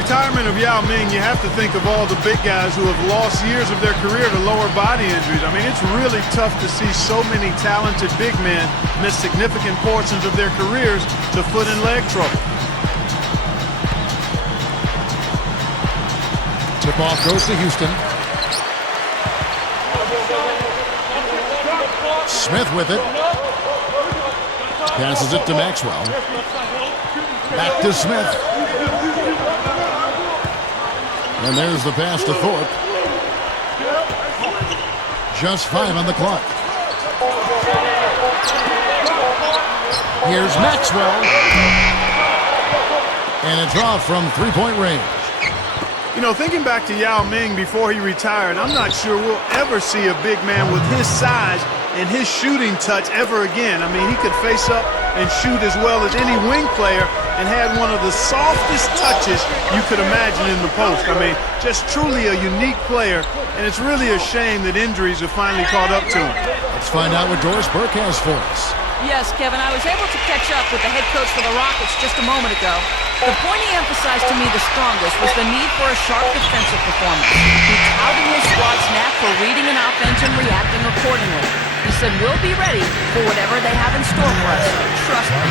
retirement of Yao Ming, you have to think of all the big guys who have lost years of their career to lower body injuries. I mean, it's really tough to see so many talented big men miss significant portions of their careers to foot and leg trouble. Tip-off goes to Houston. Smith with it. Passes it to Maxwell. Back to Smith. And there's the pass to Thorpe. Just 5 on the clock. Here's Maxwell. And a draw from three-point range. You know, thinking back to Yao Ming before he retired, I'm not sure we'll ever see a big man with his size and his shooting touch ever again. I mean, he could face up and shoot as well as any wing player and had one of the softest touches you could imagine in the post. I mean, just truly a unique player, and it's really a shame that injuries have finally caught up to him. Let's find out what Doris Burke has for us. Yes, Kevin, I was able to catch up with the head coach for the Rockets just a moment ago. The point he emphasized to me the strongest was the need for a sharp defensive performance. He touted his squad's knack for reading an offense and reacting accordingly. He said, we'll be ready for whatever they have in store for us. Trust me.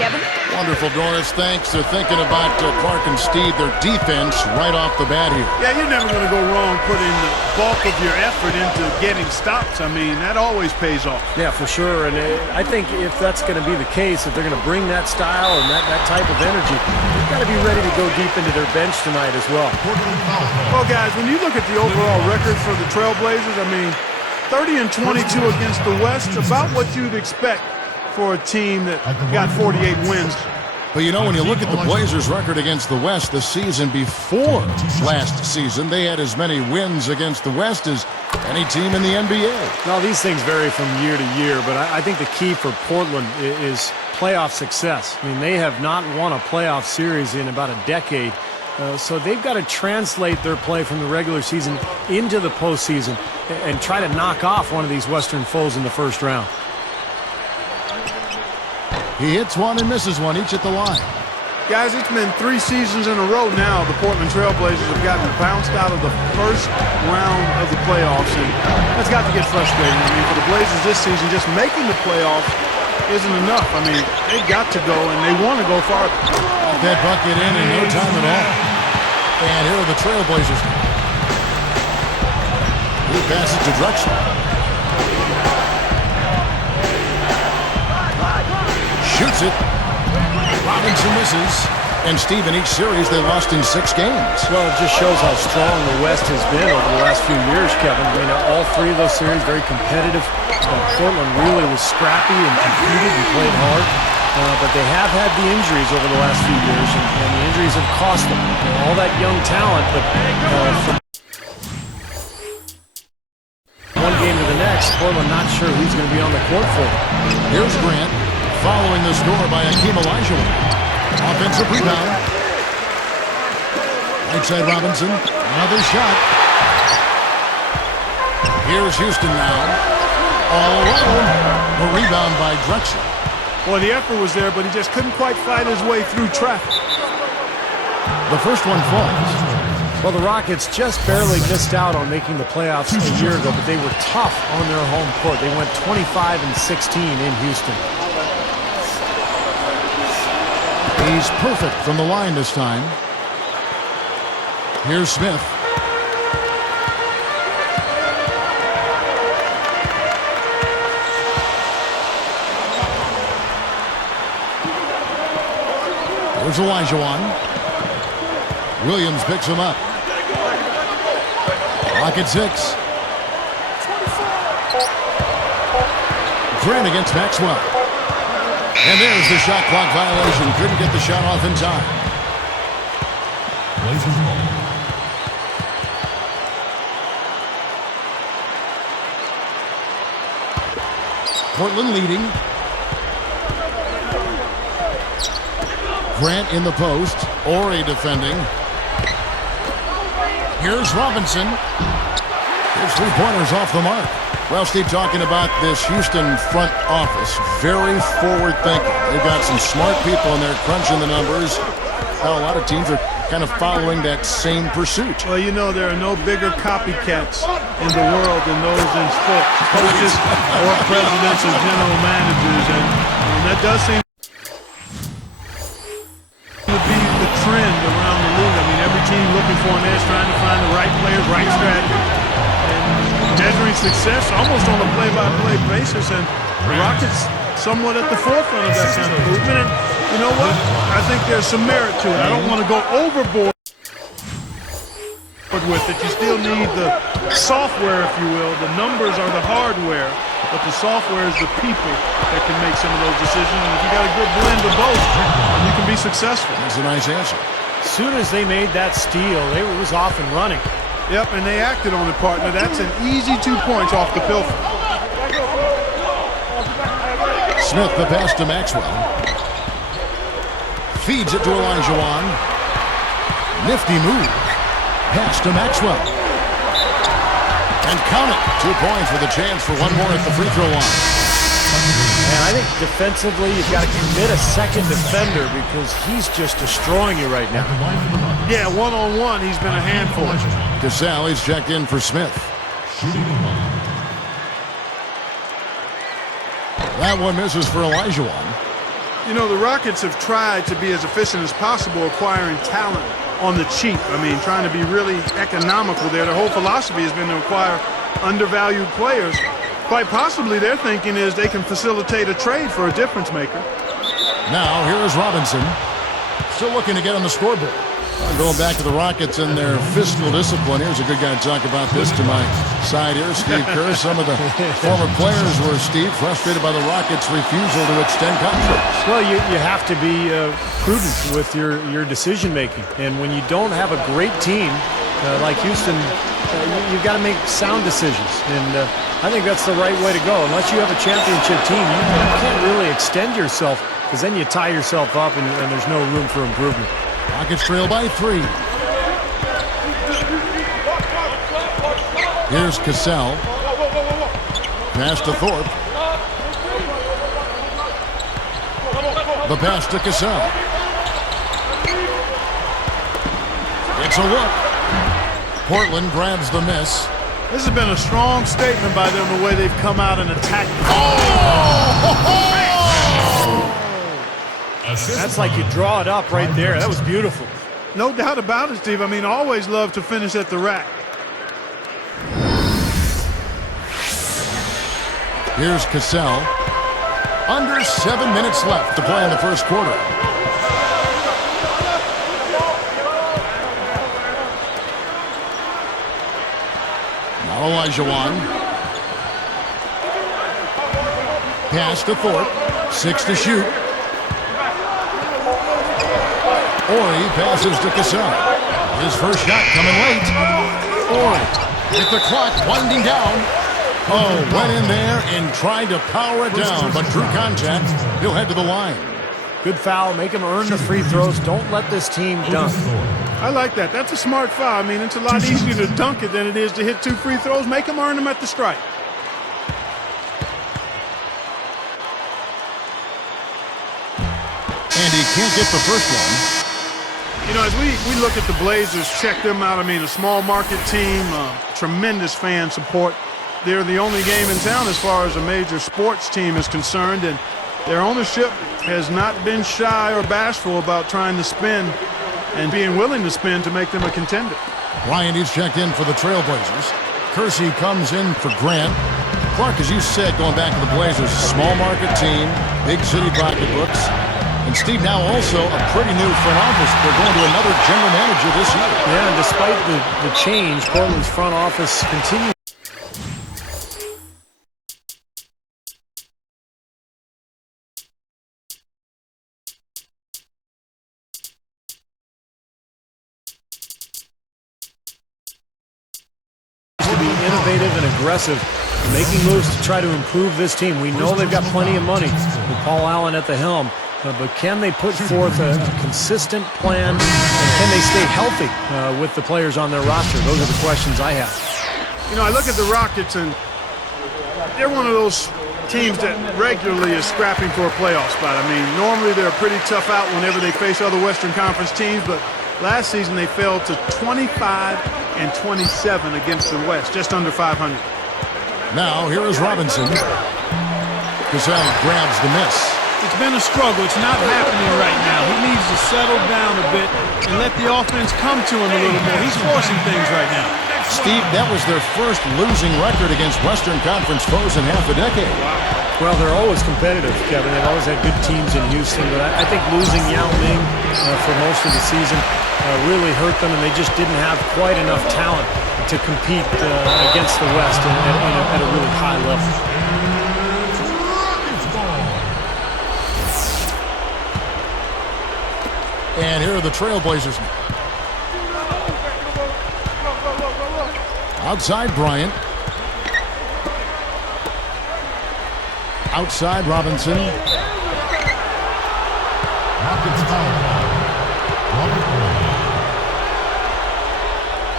Kevin? Wonderful, Doris. Thanks. They're thinking about Clark and Steve, their defense, right off the bat here. Yeah, you're never going to go wrong putting the bulk of your effort into getting stops. I mean, that always pays off. Yeah, for sure. And I think if that's going to be the case, if they're going to bring that style and that type of energy, they've got to be ready to go deep into their bench tonight as well. Well, guys, when you look at the overall record for the Trailblazers, I mean, 30 and 22 against the West, about what you'd expect for a team that got 48 wins. But you know, when you look at the Blazers' record against the West the season before last season, they had as many wins against the West as any team in the NBA. Now, these things vary from year to year, but I think the key for Portland is playoff success. I mean, they have not won a playoff series in about a decade. So they've got to translate their play from the regular season into the postseason and try to knock off one of these Western foes in the first round. He hits one and misses one, each at the line. Guys, it's been 3 seasons in a row now the Portland Trailblazers have gotten bounced out of the first round of the playoffs, and that's got to get frustrating. I mean, for the Blazers this season, just making the playoffs isn't enough. I mean, they got to go, and they want to go farther. Got that bucket in no time at all. And here are the Trailblazers. He passes to Drexler. Shoots it. Robinson misses. And Steve, in each series, they lost in 6 games. Well, it just shows how strong the West has been over the last few years, Kevin. I mean, all 3 of those series, very competitive. Portland really was scrappy and competed and played hard. But they have had the injuries over the last few years, and the injuries have cost them. All that young talent, but from one game to the next, Portland not sure who's going to be on the court for them. Here's Grant, following the score by Akeem Olajuwon. Offensive rebound. Right side Robinson. Another shot. Here's Houston now. All alone. A rebound by Drexler. Well, the effort was there, but he just couldn't quite fight his way through traffic. The first one falls. Well, the Rockets just barely missed out on making the playoffs a year ago, but they were tough on their home court. They went 25 and 16 in Houston. He's perfect from the line this time. Here's Smith. There's Olajuwon. Williams picks him up. Clock at 6. Grant against Maxwell. And there's the shot clock violation. Couldn't get the shot off in time. Portland leading. Grant in the post. Ori defending. Here's Robinson. His 3-pointers off the mark. Well, Steve, talking about this Houston front office, very forward thinking. They've got some smart people in there crunching the numbers. Well, a lot of teams are kind of following that same pursuit. Well, you know, there are no bigger copycats in the world than those in sports, coaches or presidents or general managers, and that does seem to be the trend around the league. I mean, every team looking for an edge, trying to find the right players, right strategy, and measuring success almost on a play-by-play basis, and the Rockets somewhat at the forefront of that kind of movement. And you know what? I think there's some merit to it. I don't want to go overboard with it. You still need the software, if you will. The numbers are the hardware, but the software is the people that can make some of those decisions. And if you got a good blend of both, you can be successful. That's a nice answer. As soon as they made that steal, it was off and running. Yep, and they acted on it, partner. That's an easy 2 points off the pilfer. Smith, the pass to Maxwell. Feeds it to Olajuwon. Nifty move. Pass to Maxwell. And count it. 2 points with a chance for one more at the free throw line. And I think defensively, you've got to commit a second defender because he's just destroying you right now. Yeah, one-on-one, he's been a handful. Gasol, he's checked in for Smith. That one misses for Olajuwon. You know, the Rockets have tried to be as efficient as possible acquiring talent on the cheap. I mean, trying to be really economical there. Their whole philosophy has been to acquire undervalued players. Quite possibly their thinking is they can facilitate a trade for a difference maker. Now, here is Robinson. Still looking to get on the scoreboard. Going back to the Rockets and their fiscal discipline. Here's a good guy to talk about this to my side here, Steve Kerr. Some of the former players were, Steve, frustrated by the Rockets' refusal to extend contracts. Well, you have to be prudent with your decision-making. And when you don't have a great team like Houston, you've got to make sound decisions. And I think that's the right way to go. Unless you have a championship team, you can't really extend yourself because then you tie yourself up and there's no room for improvement. Rockets trail by 3. Here's Cassell. Pass to Thorpe. The pass to Cassell. It's a look. Portland grabs the miss. This has been a strong statement by them, the way they've come out and attacked. That's like you draw it up right there. That was beautiful. No doubt about it, Steve. I mean, always love to finish at the rack. Here's Cassell. Under 7 minutes left to play in the first quarter. Now Olajuwon. Pass to Thorpe. 6 to shoot. Ori passes to Cassell. His first shot coming late. Ori with the clock winding down. Oh, went in there and tried to power it down, but drew contact. He'll head to the line. Good foul. Make him earn the free throws. Don't let this team dunk. I like that. That's a smart foul. I mean, it's a lot easier to dunk it than it is to hit 2 free throws. Make them earn them at the stripe. And he can't get the first one. You know, as we look at the Blazers, check them out. I mean, a small market team, tremendous fan support. They're the only game in town as far as a major sports team is concerned, and their ownership has not been shy or bashful about trying to spend and being willing to spend to make them a contender. Ryan is checked in for the Trailblazers. Kersey comes in for Grant. Clark, as you said, going back to the Blazers, small market team, big city pocketbooks. And Steve, now also a pretty new front office. They're going to another general manager this year. Yeah, and despite the change, Portland's front office continues to be innovative and aggressive, making moves to try to improve this team. We know they've got plenty of money with Paul Allen at the helm. But can they put forth a consistent plan, and can they stay healthy with the players on their roster? Those are the questions I have. You know, I look at the Rockets, and they're one of those teams that regularly is scrapping for a playoff spot. I mean, normally they're a pretty tough out whenever they face other Western Conference teams, but Last season, they fell to 25 and 27 against the West, just under 500. Now, here is Robinson. Cassell grabs the miss. It's been a struggle. It's not happening right now. He needs to settle down a bit and let the offense come to him a little more. He's forcing things right now. Steve, that was their first losing record against Western Conference foes in half a decade. Well, they're always competitive, Kevin. They've always had good teams in Houston, but I think losing Yao Ming for most of the season really hurt them, and they just didn't have quite enough talent to compete against the West at a really high level. And here are the Trailblazers. Outside Bryant. Outside Robinson. Rockets foul. Robert Horry.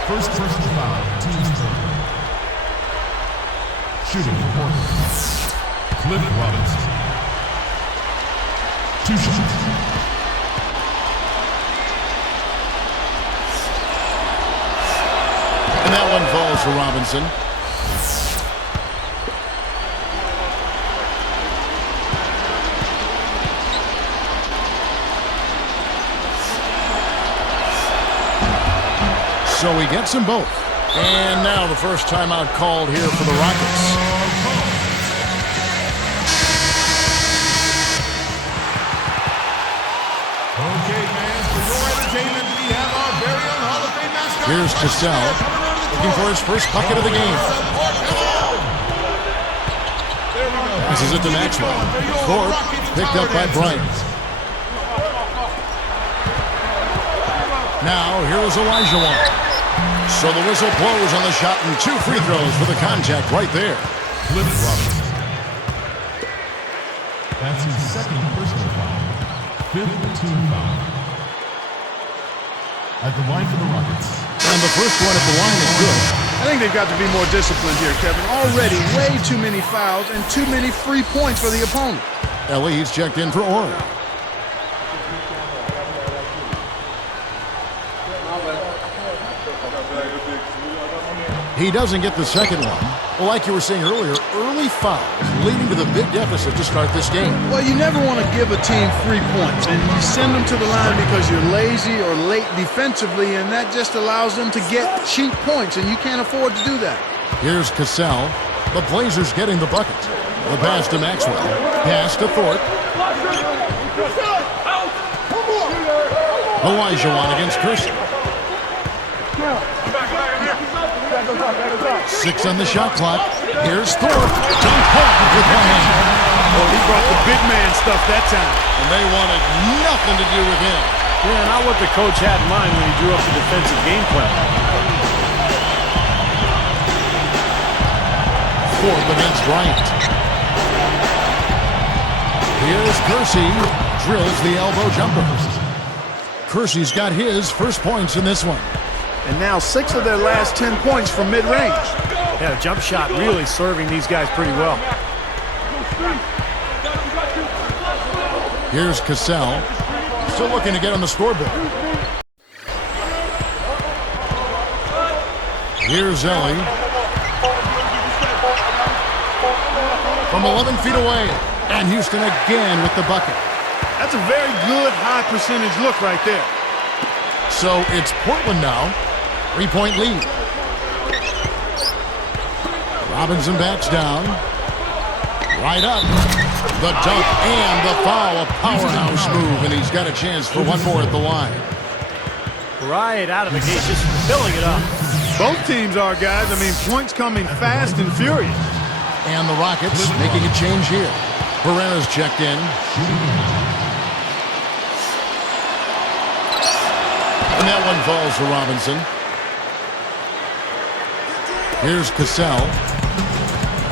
First personal foul. Team's turn. Shooting for Portland. Cliff Robinson. 2 shots. And that one falls for Robinson. So he gets them both. And now the first timeout called here for the Rockets. Okay, fans, for your entertainment, we have our very own Hall of Fame mascot. Here's Cassell looking for his first bucket of the game. This is it to Maxwell. Thorpe picked up by Bryant. Now here is Elijah. So the whistle blows on the shot and 2 free throws for the contact right there. Cliff Robinson. That's his second personal foul. 5th team foul. At the line for the Rockets. And the first one at the line is good. I think they've got to be more disciplined here, Kevin. Already way too many fouls and too many free points for the opponent. He's checked in for Orr. He doesn't get the second one. Well, like you were saying earlier, early fouls leading to the big deficit to start this game. Well, you never want to give a team free points, and you send them to the line because you're lazy or late defensively, and that just allows them to get cheap points, and you can't afford to do that. Here's Cassell. The Blazers getting the bucket. The pass to Maxwell. Pass to Thorpe. Elijah against Kersey. 6 on the shot clock. Here's Thorpe. Dunk hard with one hand. Oh, he brought the big man stuff that time. And they wanted nothing to do with him. Yeah, not what the coach had in mind when he drew up the defensive game plan. Thorpe against Bryant. Here's Kersey. Drills the elbow jumper. Kersey's got his first points in this one. And now 6 of their last 10 points from mid-range. Yeah, the jump shot really serving these guys pretty well. Here's Cassell. Still looking to get on the scoreboard. Here's Ellie. From 11 feet away. And Houston again with the bucket. That's a very good high percentage look right there. So it's Portland now. 3-point lead. Robinson backs down. Right up. The dunk and the foul. A powerhouse move, and he's got a chance for one more at the line. Right out of the gate, just filling it up. Both teams are, guys. I mean, points coming fast and furious. And the Rockets making a change here. Pereira's checked in. And that one falls for Robinson. Here's Cassell.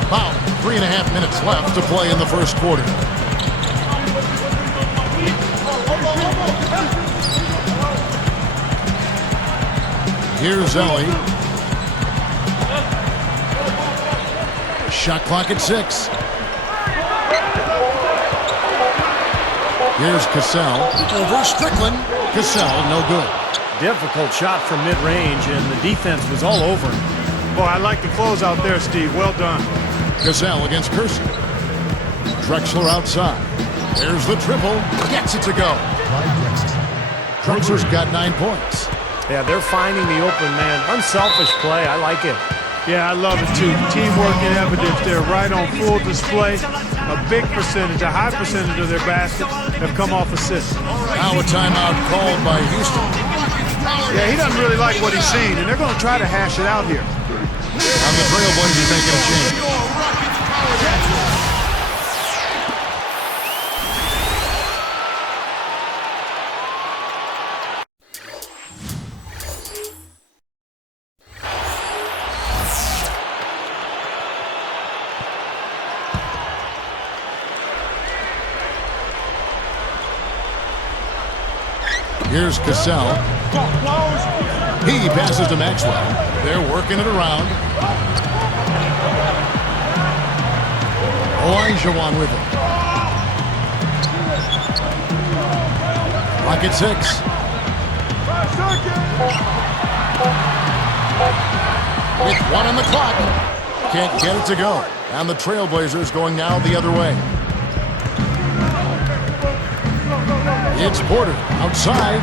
About 3.5 minutes left to play in the first quarter. Here's Ellie. Shot clock at 6. Here's Cassell. Over Strickland. Cassell, no good. Difficult shot from mid-range, and the defense was all over him. Boy, I like the closeout there, Steve. Well done. Gazelle against Kersey. Drexler outside. There's the triple. Gets it to go. Drexler's got 9 points. Yeah, they're finding the open man. Unselfish play. I like it. Yeah, I love it too. Teamwork in evidence there, right on full display. A big percentage, a high percentage of their baskets have come off assists. Now a timeout called by Houston. Yeah, he doesn't really like what he's seen, and they're going to try to hash it out here. And the Trailblazers making a change. Here's Cassell. He passes to Maxwell. They're working it around. Olajuwon with it. Rocket 6. With 1 on the clock. Can't get it to go. And the Trailblazers going now the other way. It's Porter outside,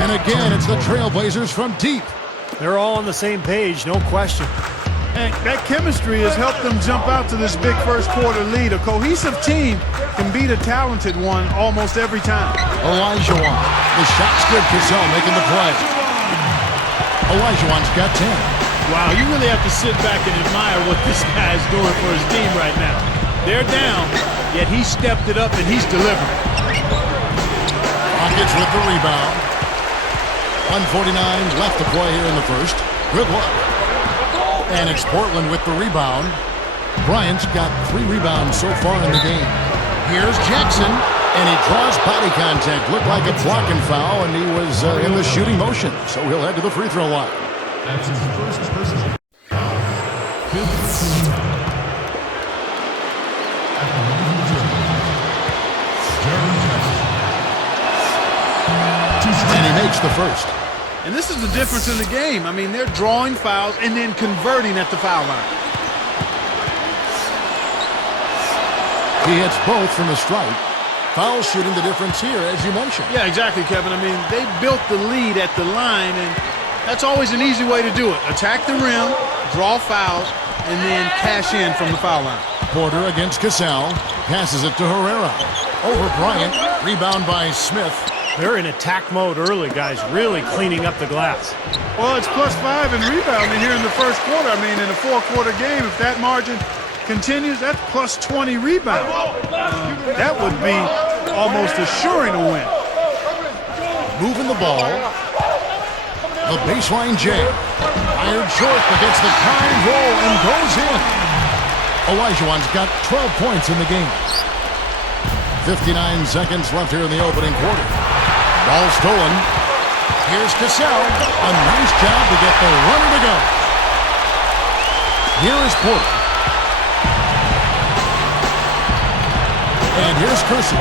and again it's the Trailblazers from deep. They're all on the same page, no question. And that chemistry has helped them jump out to this big first quarter lead. A cohesive team can beat a talented one almost every time. Olajuwon, the shot's good. Cassell making the play. Olajuwon's got 10. Wow, you really have to sit back and admire what this guy is doing for his team right now. They're down, yet he stepped it up and he's delivering. Rockets with the rebound. 1:49 left to play here in the first. Good luck. And it's Portland with the rebound. Bryant's got 3 rebounds so far in the game. Here's Jackson, and he draws body contact. Looked like a blocking foul, and he was in the shooting motion. So he'll head to the free throw line. That's his first personal. And he makes the first. And this is the difference in the game. I mean, they're drawing fouls and then converting at the foul line. He hits both from the stripe. Foul shooting the difference here, as you mentioned. Yeah, exactly, Kevin. I mean, they built the lead at the line, and that's always an easy way to do it. Attack the rim, draw fouls, and then cash in from the foul line. Porter against Cassell. Passes it to Herrera. Over Bryant. Rebound by Smith. They're in attack mode early, guys, really cleaning up the glass. Well, it's +5 in rebounding here in the first quarter. I mean, in a 4-quarter game, if that margin continues, that's +20 rebounds. That would be almost assuring a win. Moving the ball. The baseline J. Fired short against the kind roll and goes in. Olajuwon's got 12 points in the game. 59 seconds left here in the opening quarter. Ball stolen. Here's Cassell. A nice job to get the runner to go. Here is Porter. And here's Kersey.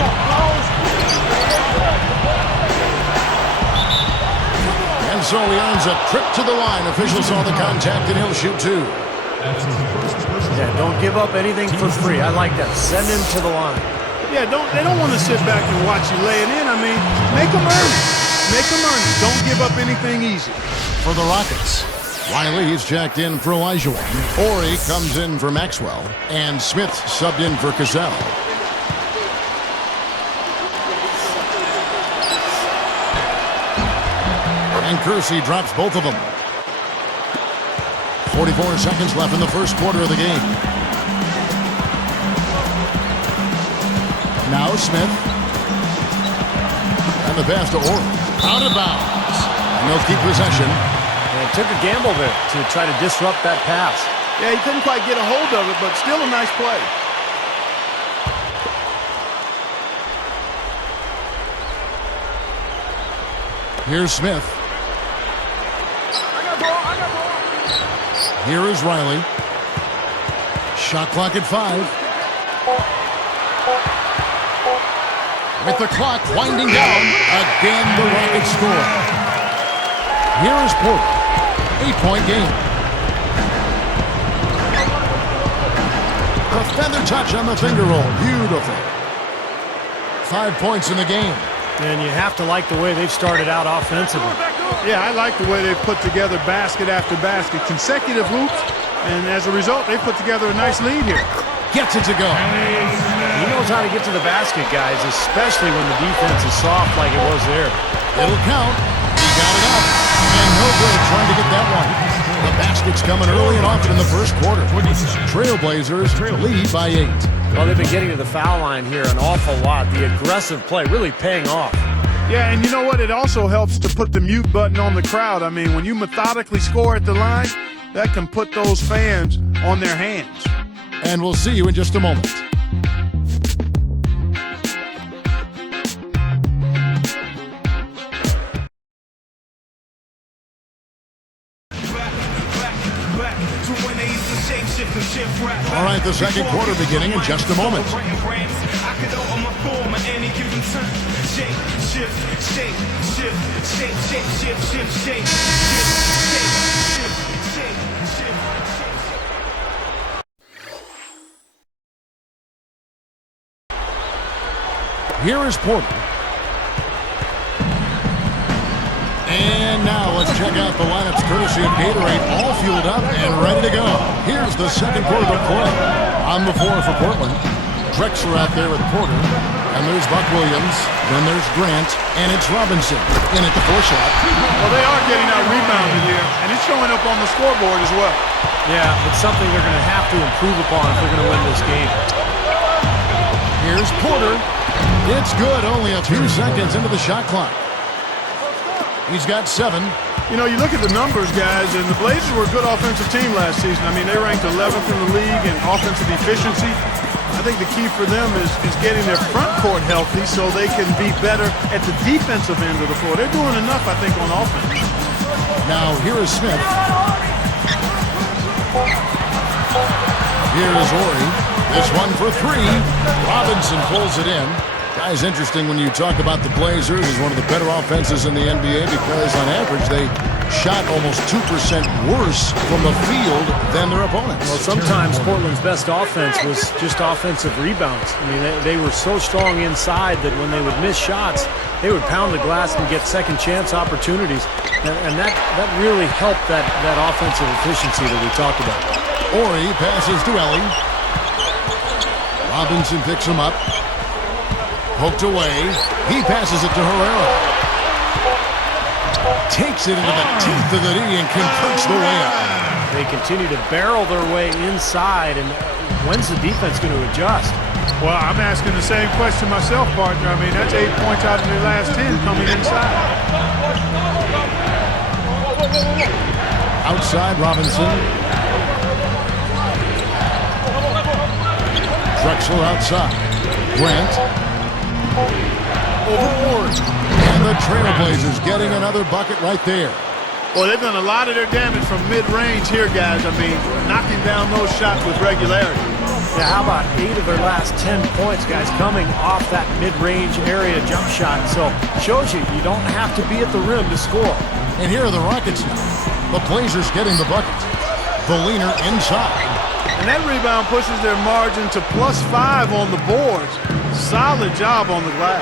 And so he earns a trip to the line. Officials saw the contact, and he'll shoot 2. Yeah, don't give up anything for free. I like that. Send him to the line. Yeah, they don't want to sit back and watch you lay it in. I mean, make them earn it. Make them earn it. Don't give up anything easy. For the Rockets, Riley is jacked in for Olajuwon. Ori comes in for Maxwell. And Smith subbed in for Cassell. And Kersey drops both of them. 44 seconds left in the first quarter of the game. Now Smith. And the pass to Ori. Out of bounds. And they'll keep possession. And took a gamble there to try to disrupt that pass. Yeah, he couldn't quite get a hold of it, but still a nice play. Here's Smith. Here is Riley. Shot clock at 5. With the clock winding down, again the Rockets score. Here is Porter. 8-point game. The feather touch on the finger roll. Beautiful. 5 points in the game. And you have to like the way they've started out offensively. Yeah, I like the way they've put together basket after basket, consecutive hoops, and as a result, they put together a nice lead here. Gets it to go. He knows how to get to the basket, guys, especially when the defense is soft like it was there. It'll count. He got it up. And no good trying to get that one. The basket's coming early and often in the first quarter. Trailblazers lead by 8. Well, they've been getting to the foul line here an awful lot. The aggressive play really paying off. Yeah, and you know what? It also helps to put the mute button on the crowd. I mean, when you methodically score at the line, that can put those fans on their hands. And we'll see you in just a moment. All right, the second quarter beginning in just a moment. Here is Porter. And now let's check out the lineups courtesy of Gatorade, all fueled up and ready to go. Here's the second quarter of play. On the floor for Portland, Drexler out there with Porter. And there's Buck Williams. Then there's Grant. And it's Robinson in at the 4-shot. Well, they are getting out rebounded here, and it's showing up on the scoreboard as well. Yeah, it's something they're going to have to improve upon if they're going to win this game. Here's Porter. It's good. Only a few seconds into the shot clock. He's got 7. You know, you look at the numbers, guys, and the Blazers were a good offensive team last season. I mean, they ranked 11th in the league in offensive efficiency. I think the key for them is getting their front court healthy so they can be better at the defensive end of the floor. They're doing enough, I think, on offense. Now, here is Smith. Here is Ori. This one for 3. Robinson pulls it in. Guys, interesting when you talk about the Blazers as one of the better offenses in the NBA because on average they shot almost 2% worse from the field than their opponents. Well, sometimes Portland's best offense was just offensive rebounds. I mean, they were so strong inside that when they would miss shots, they would pound the glass and get second chance opportunities. And that really helped that offensive efficiency that we talked about. Ori passes to Ellie. Robinson picks him up. Poked away. He passes it to Herrera. Takes it into the teeth of the knee and converts the layup. They continue to barrel their way inside, and when's the defense going to adjust? Well, I'm asking the same question myself, partner. I mean, that's 8 points out of their last 10 coming inside. Outside, Robinson. Drexler outside. Grant. Over Ward. And the Trailblazers getting another bucket right there. Well, they've done a lot of their damage from mid-range here, guys. I mean, knocking down those shots with regularity. Yeah, how about 8 of their last 10 points, guys, coming off that mid-range area jump shot. So, shows you don't have to be at the rim to score. And here are the Rockets now. The Blazers getting the bucket. The leaner inside. And that rebound pushes their margin to +5 on the boards. Solid job on the glass.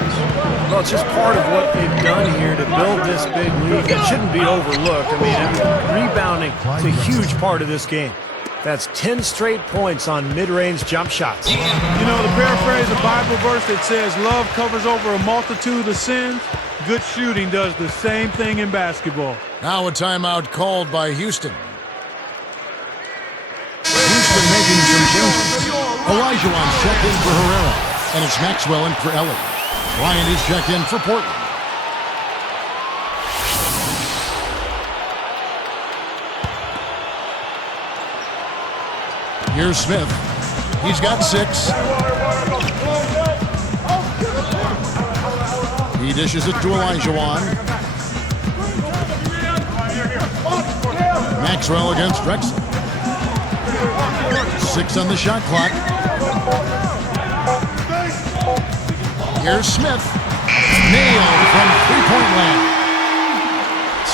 Well, it's just part of what they've done here to build this big lead. It shouldn't be overlooked. I mean, rebounding is a huge part of this game. That's 10 straight points on mid-range jump shots. You know, to paraphrase a Bible verse that says, love covers over a multitude of sins, good shooting does the same thing in basketball. Now a timeout called by Houston. Houston making some changes. Olajuwon's checked in for Herrera. And it's Maxwell in for Ellie. Bryant is checked in for Portland. Here's Smith. He's got 6. He dishes it to Olajuwon. Maxwell against Drexler. 6 on the shot clock. Here's Smith. Nailed from three-point land.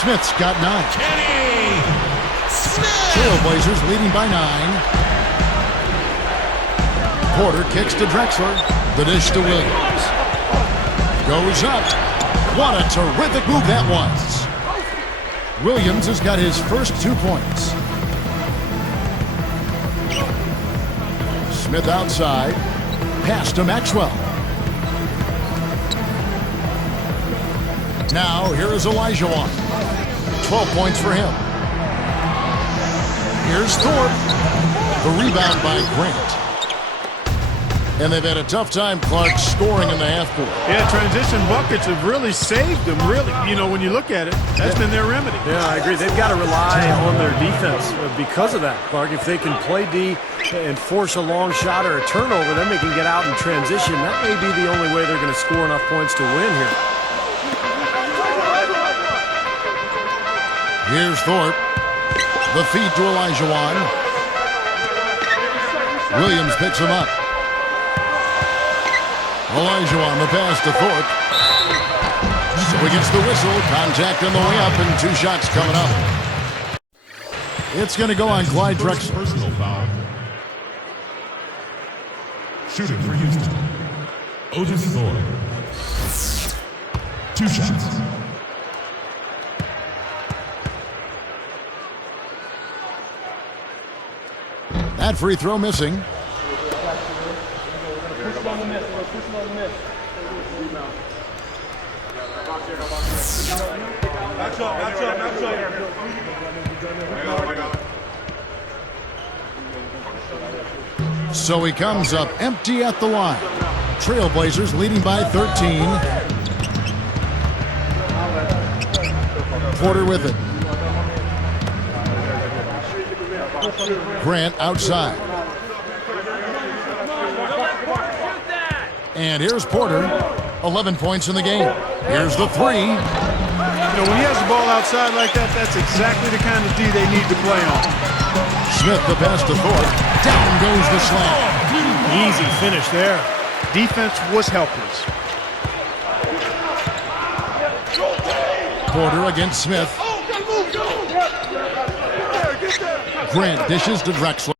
Smith's got 9. Kenny Smith. Trailblazers leading by 9. Porter kicks to Drexler. The dish to Williams. Goes up. What a terrific move that was. Williams has got his first 2 points. Smith outside. Pass to Maxwell. Now, here is Olajuwon. 12 points for him. Here's Thorpe. The rebound by Grant. And they've had a tough time, Clark, scoring in the half court. Yeah, transition buckets have really saved them, really. You know, when you look at it, that's been their remedy. Yeah, I agree. They've got to rely on their defense because of that, Clark. If they can play D and force a long shot or a turnover, then they can get out and transition. That may be the only way they're going to score enough points to win here. Here's Thorpe. The feed to Olajuwon. Williams picks him up. Olajuwon, the pass to Thorpe. So he gets the whistle. Contact on the way up and 2 shots coming up. It's going to go on Clyde Drexler. Personal foul. Shooting for Houston. Otis Thorpe. 2 shots. That free throw missing. So he comes up empty at the line. Trailblazers leading by 13. Porter with it. Grant outside. And here's Porter. 11 points in the game. Here's the 3. You know, when he has the ball outside like that, that's exactly the kind of D they need to play on. Smith the pass to Thorpe. Down goes the slam. Easy finish there. Defense was helpless. Porter against Smith. Grant dishes to Drexler.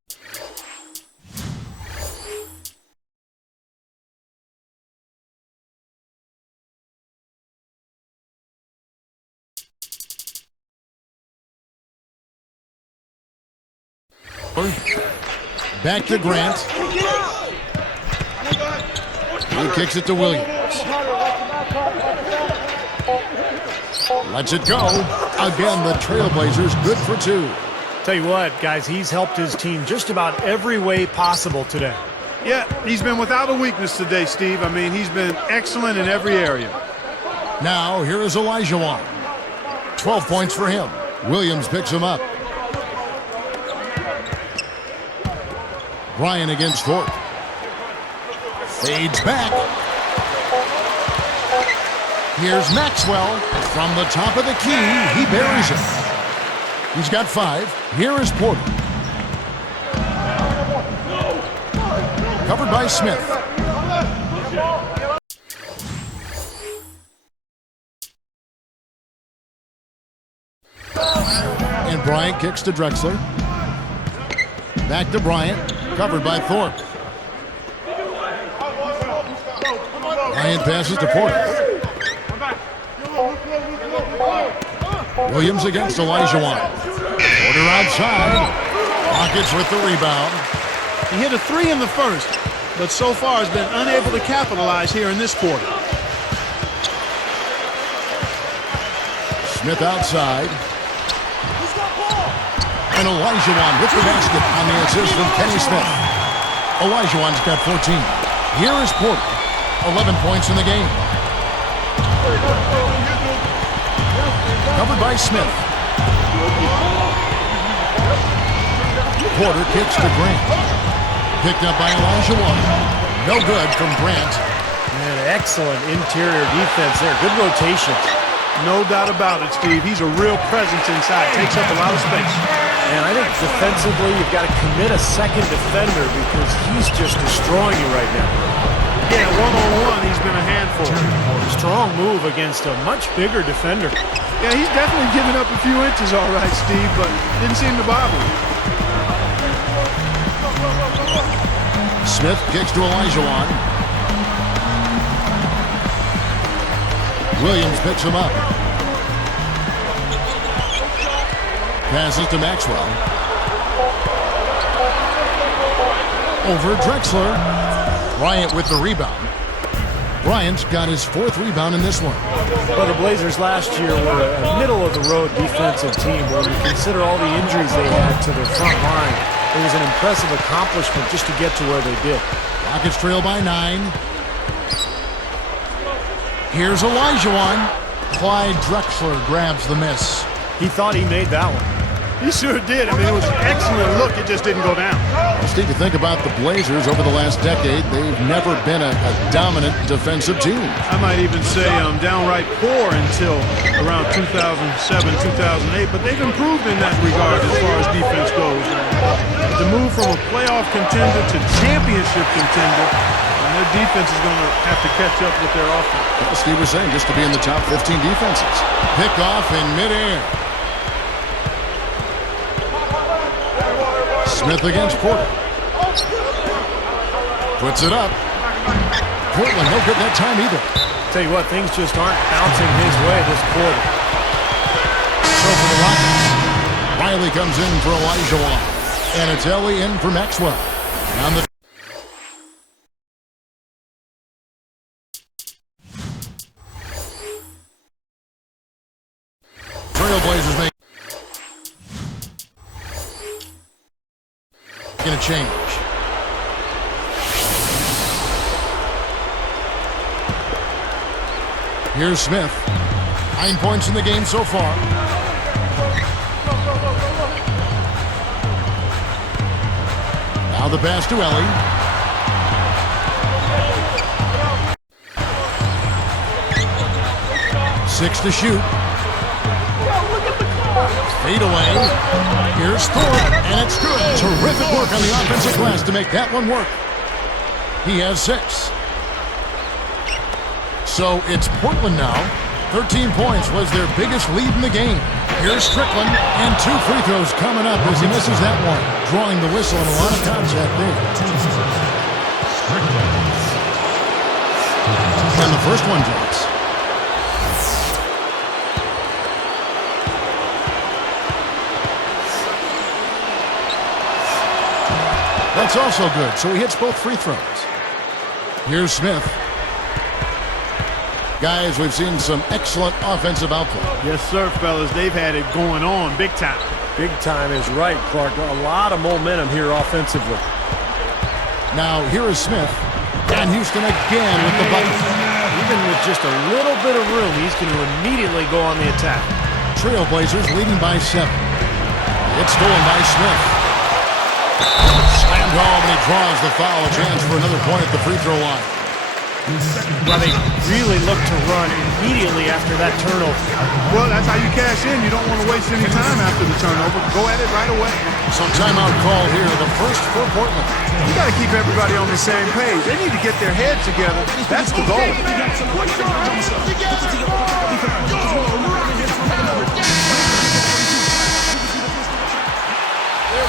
Back to Grant. He kicks it to Williams. Lets it go. Again, the Trailblazers good for 2. Tell you what, guys, he's helped his team just about every way possible today. Yeah, he's been without a weakness today, Steve. I mean, he's been excellent in every area. Now, here is Olajuwon. 12 points for him. Williams picks him up. Bryan against Thorpe. Fades back. Here's Maxwell. From the top of the key, he buries it. He's got 5. Here is Porter. Covered by Smith. And Bryant kicks to Drexler. Back to Bryant. Covered by Thorpe. Bryant passes to Porter. Williams against Olajuwon. Porter outside. Rockets with the rebound. He hit a 3 in the first, but so far has been unable to capitalize here in this quarter. Smith outside. And Olajuwon with the basket on the assist from Kenny Smith. Olajuwon's got 14. Here is Porter. 11 points in the game. Covered by Smith. Porter kicks to Grant. Picked up by Olajuwon. No good from Grant. Man, excellent interior defense there. Good rotation. No doubt about it, Steve. He's a real presence inside. Takes up a lot of space. And I think defensively, you've got to commit a second defender because he's just destroying you right now. again, one-on-one, he's been a handful. Strong move against a much bigger defender. Yeah, he's definitely given up a few inches, all right, Steve, but didn't seem to bother him. Smith kicks to Olajuwon. Williams picks him up. Passes to Maxwell. Over Drexler. Bryant with the rebound. Bryant's got his 4th rebound in this one. Well, the Blazers last year were a middle-of-the-road defensive team, but when you consider all the injuries they had to their front line, it was an impressive accomplishment just to get to where they did. Rockets trail by 9. Here's Olajuwon. Clyde Drexler grabs the miss. He thought he made that one. He sure did. I mean, it was an excellent look. It just didn't go down. Steve, to think about the Blazers over the last decade, they've never been a dominant defensive team. I might even say downright poor until around 2007, 2008, but they've improved in that regard as far as defense goes. To move from a playoff contender to championship contender, and their defense is going to have to catch up with their offense. Well, Steve was saying just to be in the top 15 defenses. Pick off in midair. Smith against Porter. Puts it up. Portland no good that time either. Tell you what, things just aren't bouncing his way this quarter. So for the Rockets, Riley comes in for Olajuwon. And it's Ellie in for Maxwell. On the Trailblazers make a change. Here's Smith. 9 points in the game so far. Now the pass to Ellie. Six to shoot. Fade away. Here's Thorpe, and it's good. Terrific work on the offensive glass to make that one work. He has 6. So it's Portland now. 13 points was their biggest lead in the game. Here's Strickland, and 2 free throws coming up as he misses that one. Drawing the whistle and a lot of contact there. And the first one drops. That's also good, so he hits both free throws. Here's Smith. Guys, we've seen some excellent offensive output. Yes, sir, fellas. They've had it going on big time. Big time is right, Clark. A lot of momentum here offensively. Now, here is Smith. And Houston again with the bucket. Even with just a little bit of room, he's going to immediately go on the attack. Trailblazers leading by 7. It's stolen by Smith. Slammed home, and he draws the foul. A chance for another point at the free throw line. Well, they really look to run immediately after that turnover. Well, that's how you cash in. You don't want to waste any time after the turnover. Go at it right away. So timeout call here, the first for Portland. You got to keep everybody on the same page. They need to get their heads together. That's the goal. There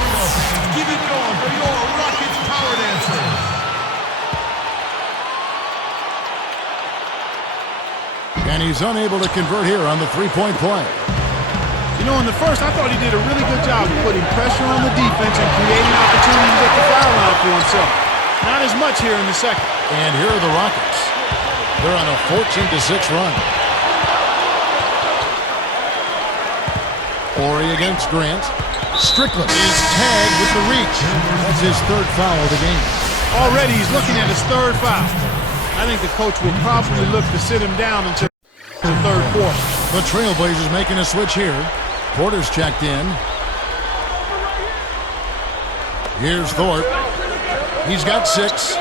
we go. Keep it going for your Rockets power dancers. And he's unable to convert here on the three-point play. You know, in the first, I thought he did a really good job of putting pressure on the defense and creating opportunities at the foul line for himself. Not as much here in the second. And here are the Rockets. They're on a 14-6 run. Horry against Grant. Strickland is tagged with the reach. That's his 3rd foul of the game. Already, he's looking at his 3rd foul. I think the coach will probably look to sit him down until the 3rd quarter. The Trailblazers making a switch here. Porter's checked in. Here's Thorpe. He's got 6.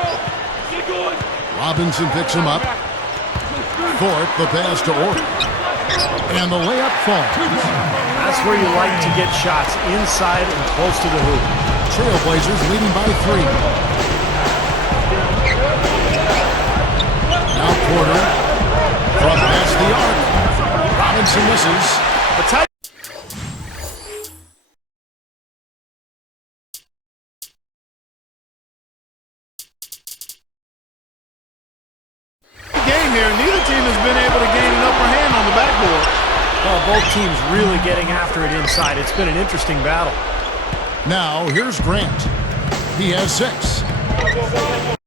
Robinson picks him up. Thorpe, the pass to Horry. And the layup falls. That's where you like to get shots, inside and close to the hoop. Trailblazers leading by 3. quarter. From past the arc. Robinson misses. A tight game here. Neither team has been able to gain an upper hand on the backboard. Both teams really getting after it inside. It's been an interesting battle. Now, here's Grant. He has 6.